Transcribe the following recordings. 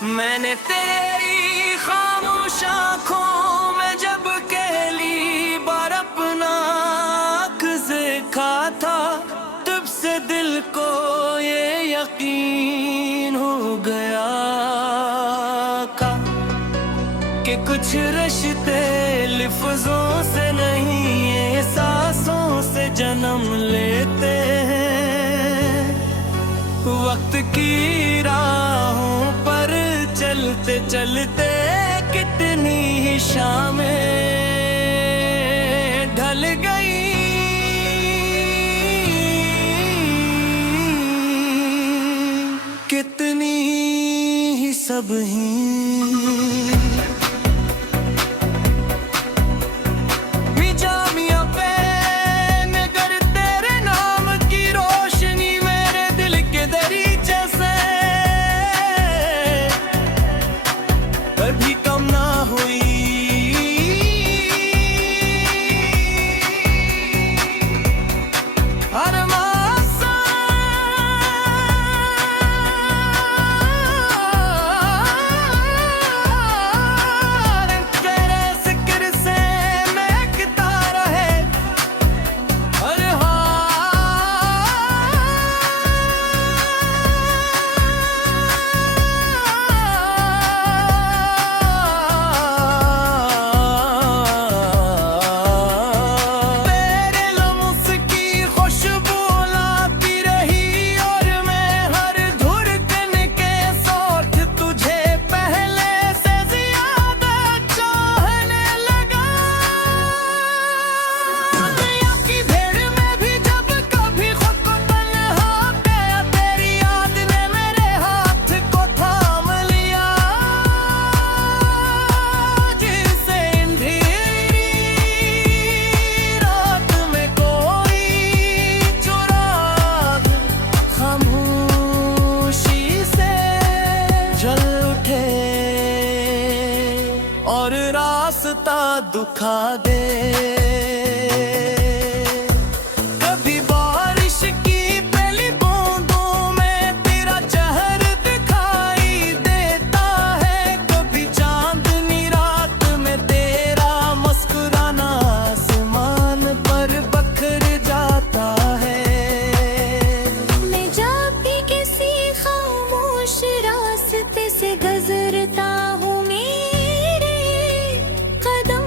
मैंने तेरी खामोश आँखों में जब पहली बार अपना अक्स देखा था, तब से दिल को ये यकीन हो गया कि कुछ रिश्ते लफ्जों से नहीं, ये सांसों से जन्म लेते हैं। वक्त की राहों पर चलते चलते कितनी ही शामें ढल गई, कितनी ही सब ही कभी कम ना हुई। हर तेरे जिक्र से महकता रहे, अरे और रास्ता दुखा दे। कभी बारिश की पहली बूंदों में तेरा चेहरा दिखाई देता है, कभी चांदनी रात में तेरा मुस्कुराना आसमान पर बखर जाता है। मैं जब भी किसी खामोश रास्ते से गुजरता हूँ, मेरे कदम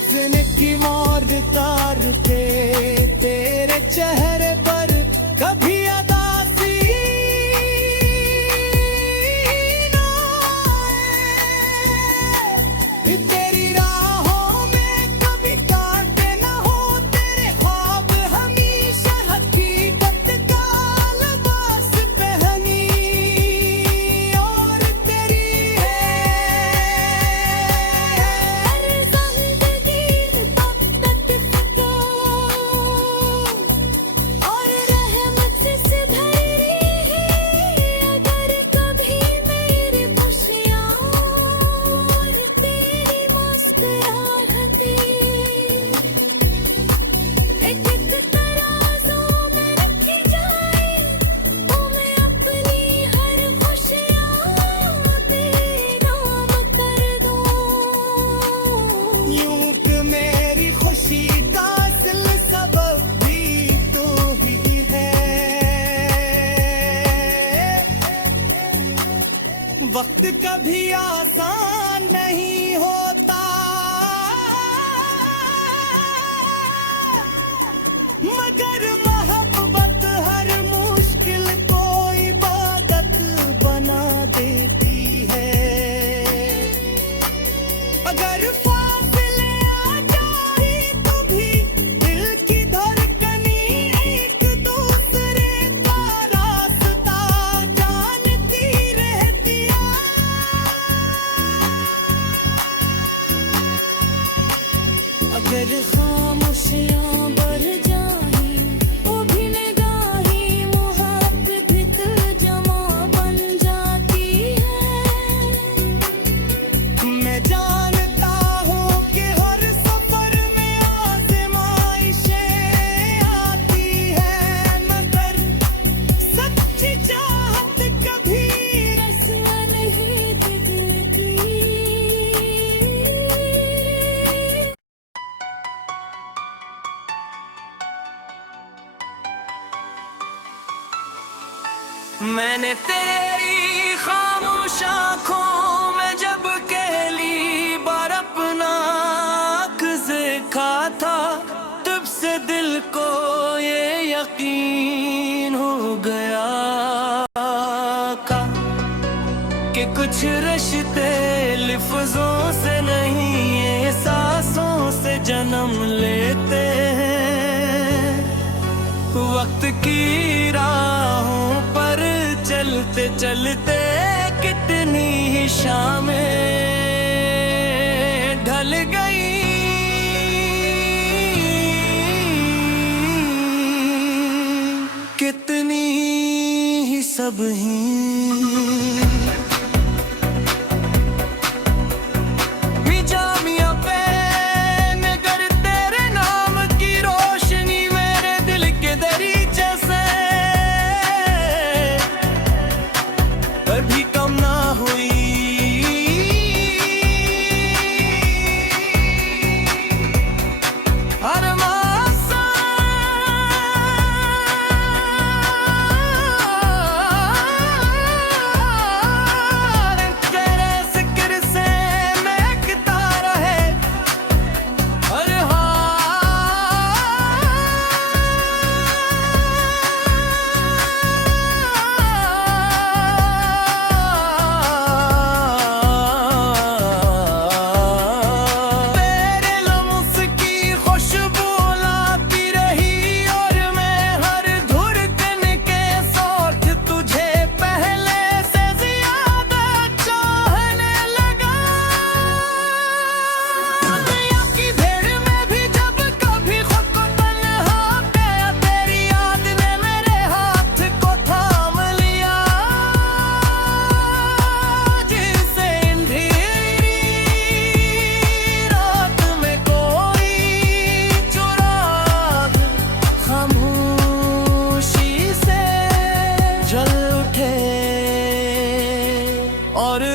दिन की मोर तार पे तेरे चेहरे पर कभी अदासी ना आए। तेरी राहों में कभी कांटे ना हो, तेरे ख्वाब हमेशा हकीकत का लिबास पहनी और तेरी वक्त कभी आसान नहीं होता, मगर मोहब्बत हर मुश्किल को इबादत बना देती है। अगर फासले आ जाए तो भी दिल की धड़कनी एक दूसरे का रास्ता जानती रहती है। अगर खामोशियां बढ़ जाए वो भी निगाहें मोहब्बत जमा बन जाती है। मैं जानता हूँ कि हर सफर में आज़माइशें आती है, मगर सच्ची चाहत कभी रस्वा नहीं दिखती। मैंने तेरी खामोश आँखों में जब पहली बार अपना आँख देखा था, तब से दिल को ये यकीन हो गया कि कुछ रिश्ते लफ्ज़ों से नहीं ये सांसों से जन्म लेते हैं। वक्त की राहों पर चलते चलते कितनी ही शामें ढल गई, कितनी ही सब ही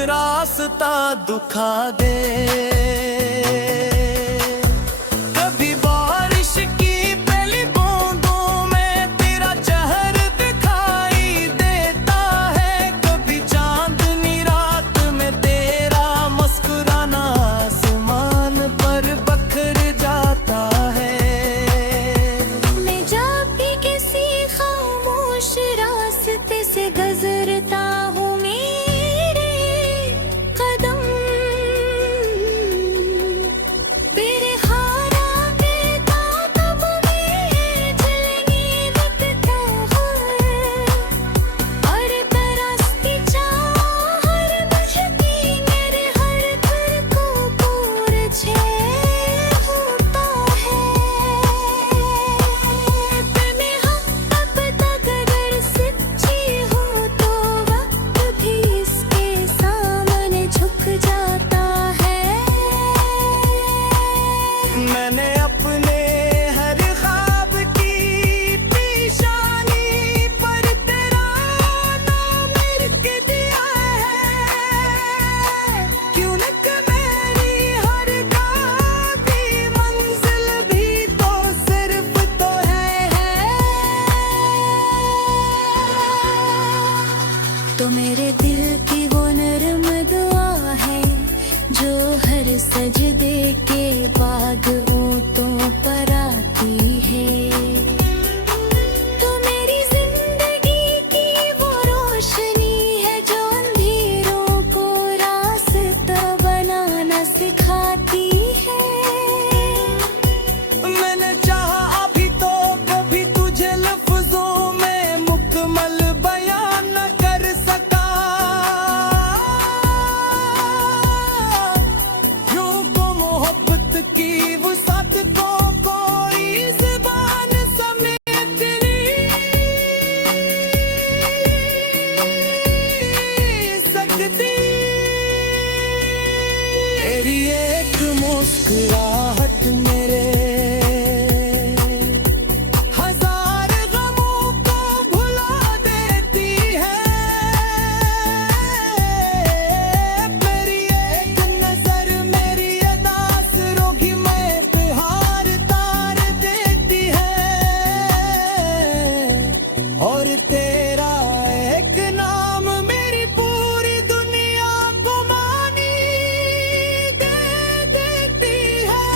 रास्ता दुखा दे। कभी बारिश की पहली बूंदों में तेरा चेहरा दिखाई देता है, कभी चांदनी रात में तेरा मुस्कुराना आसमान पर बखर मैंने अपने हर ख्वाब की पेशानी पर तेरा नाम लिख दिया है। क्यों न कि मेरी हर गाड़ी मंजिल भी तो सिर्फ तो है। तो मेरे दिल की वो नरम दुआ है जो हर सजदे के बाद ऊँटों पर आती है। तो मेरी जिंदगी की वो रोशनी है जो अंधेरों को रास्ता बनाना सिखाती है। मैंने चाहा अभी तो कभी तुझे लफ्जों में मुकम्मल बयान न कर सका। यूं तो मोहब्बत की वुसअत को कोई ज़बान समेत नहीं सकती। तेरी एक मुस्कुराहट मेरे हजार गमों को भुला देती है। मेरी एक नजर मेरी अदा रोगी में प्यार तार देती है। और तेरा एक नाम मेरी पूरी दुनिया को मानी दे देती है।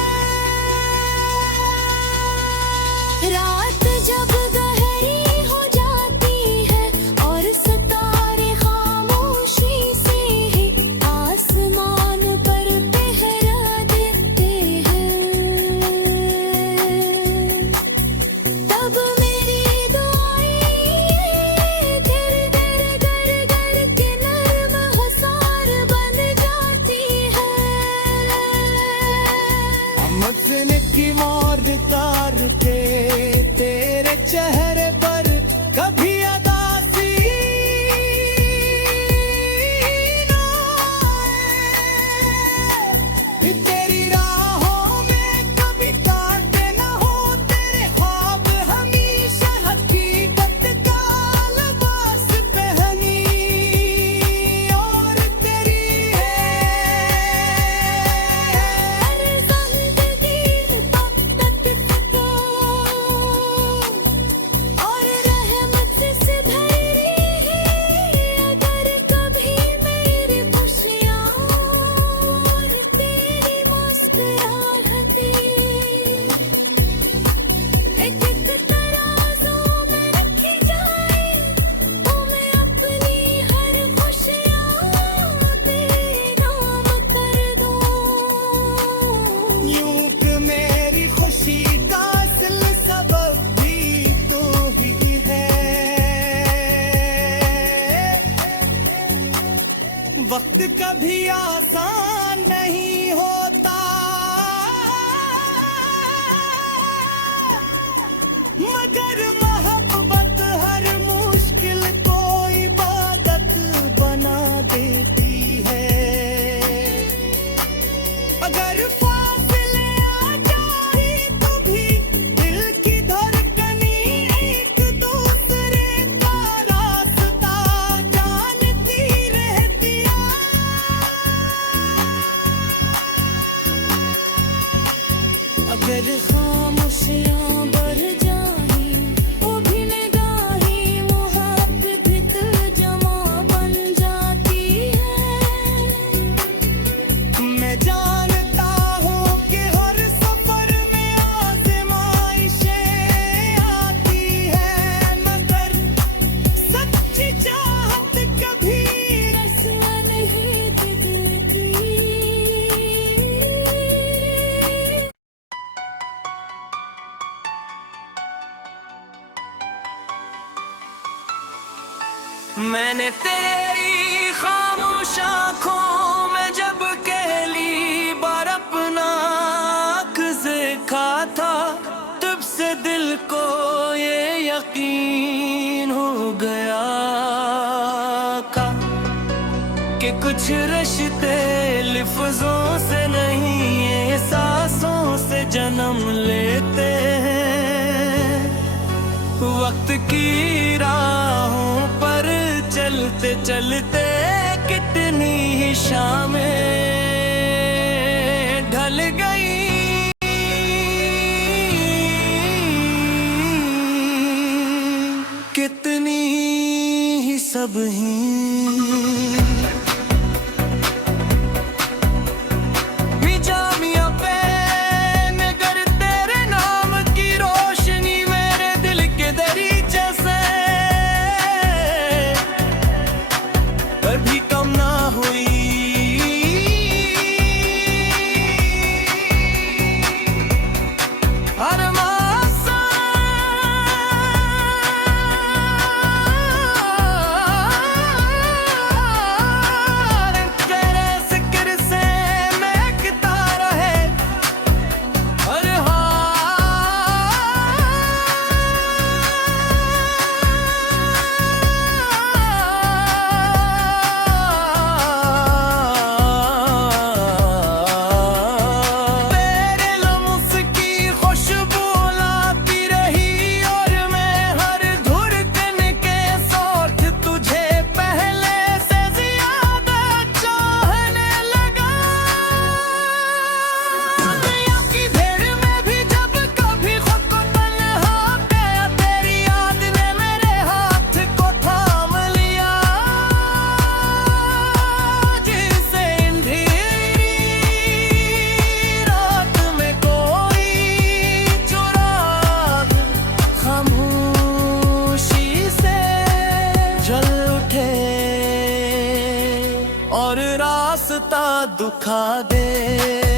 रात जब गहरी हो जाती है और सितारे खामोशी से ही आसमान पर पहरा देते हैं। तब मेरी दुआएं धीरे धीरे गर गर के नर्म हुसार बन जाती है। मजने की मोर तार के तेरे चेहरे पर कभी अदासी ना आए। तेरी राहों में कभी कांटे न हो। तेरे ख्वाब हमेशा हकीकत का लिबास पहनी और तेरी है। और रहमत से भरी अगर कभी मेरी खुशियाँ और तेरी मुस्कुराहटें एक एक तराजू में रखी जाए तो मैं अपनी हर खुशियाँ तेरे नाम कर दूँ। यूं कि मेरी खुशी का असल सबब भी तू ही है। वक्त कभी आसान नहीं होता मगर मोहब्बत हर मुश्किल को इबादत बना देती है। अगर फासले आ जाए तो भी दिल की धड़कनी एक दूसरे का रास्ता जानती रहती है। अगर खामोशियाँ बढ़ जाए वो भी निगाहें मोहब्बत जमा बन जाती है। मैं जानता हूँ कि हर सफर में आज़माइशें आती है मगर सच्ची चाहत कभी रस्वा नहीं बिगड़ती। मैंने तेरी खामोश आँखों में जब पहली बार अपना अक्स देखा था तब से दिल को ये यकीन हो गया कि कुछ रिश्ते लफ्जों से नहीं ये सांसों से जन्म लेते हैं। वक्त की राहों पर चलते चलते कितनी ही शामें ढल गई। कितनी ही सब ही और रास्ता दुखा दे।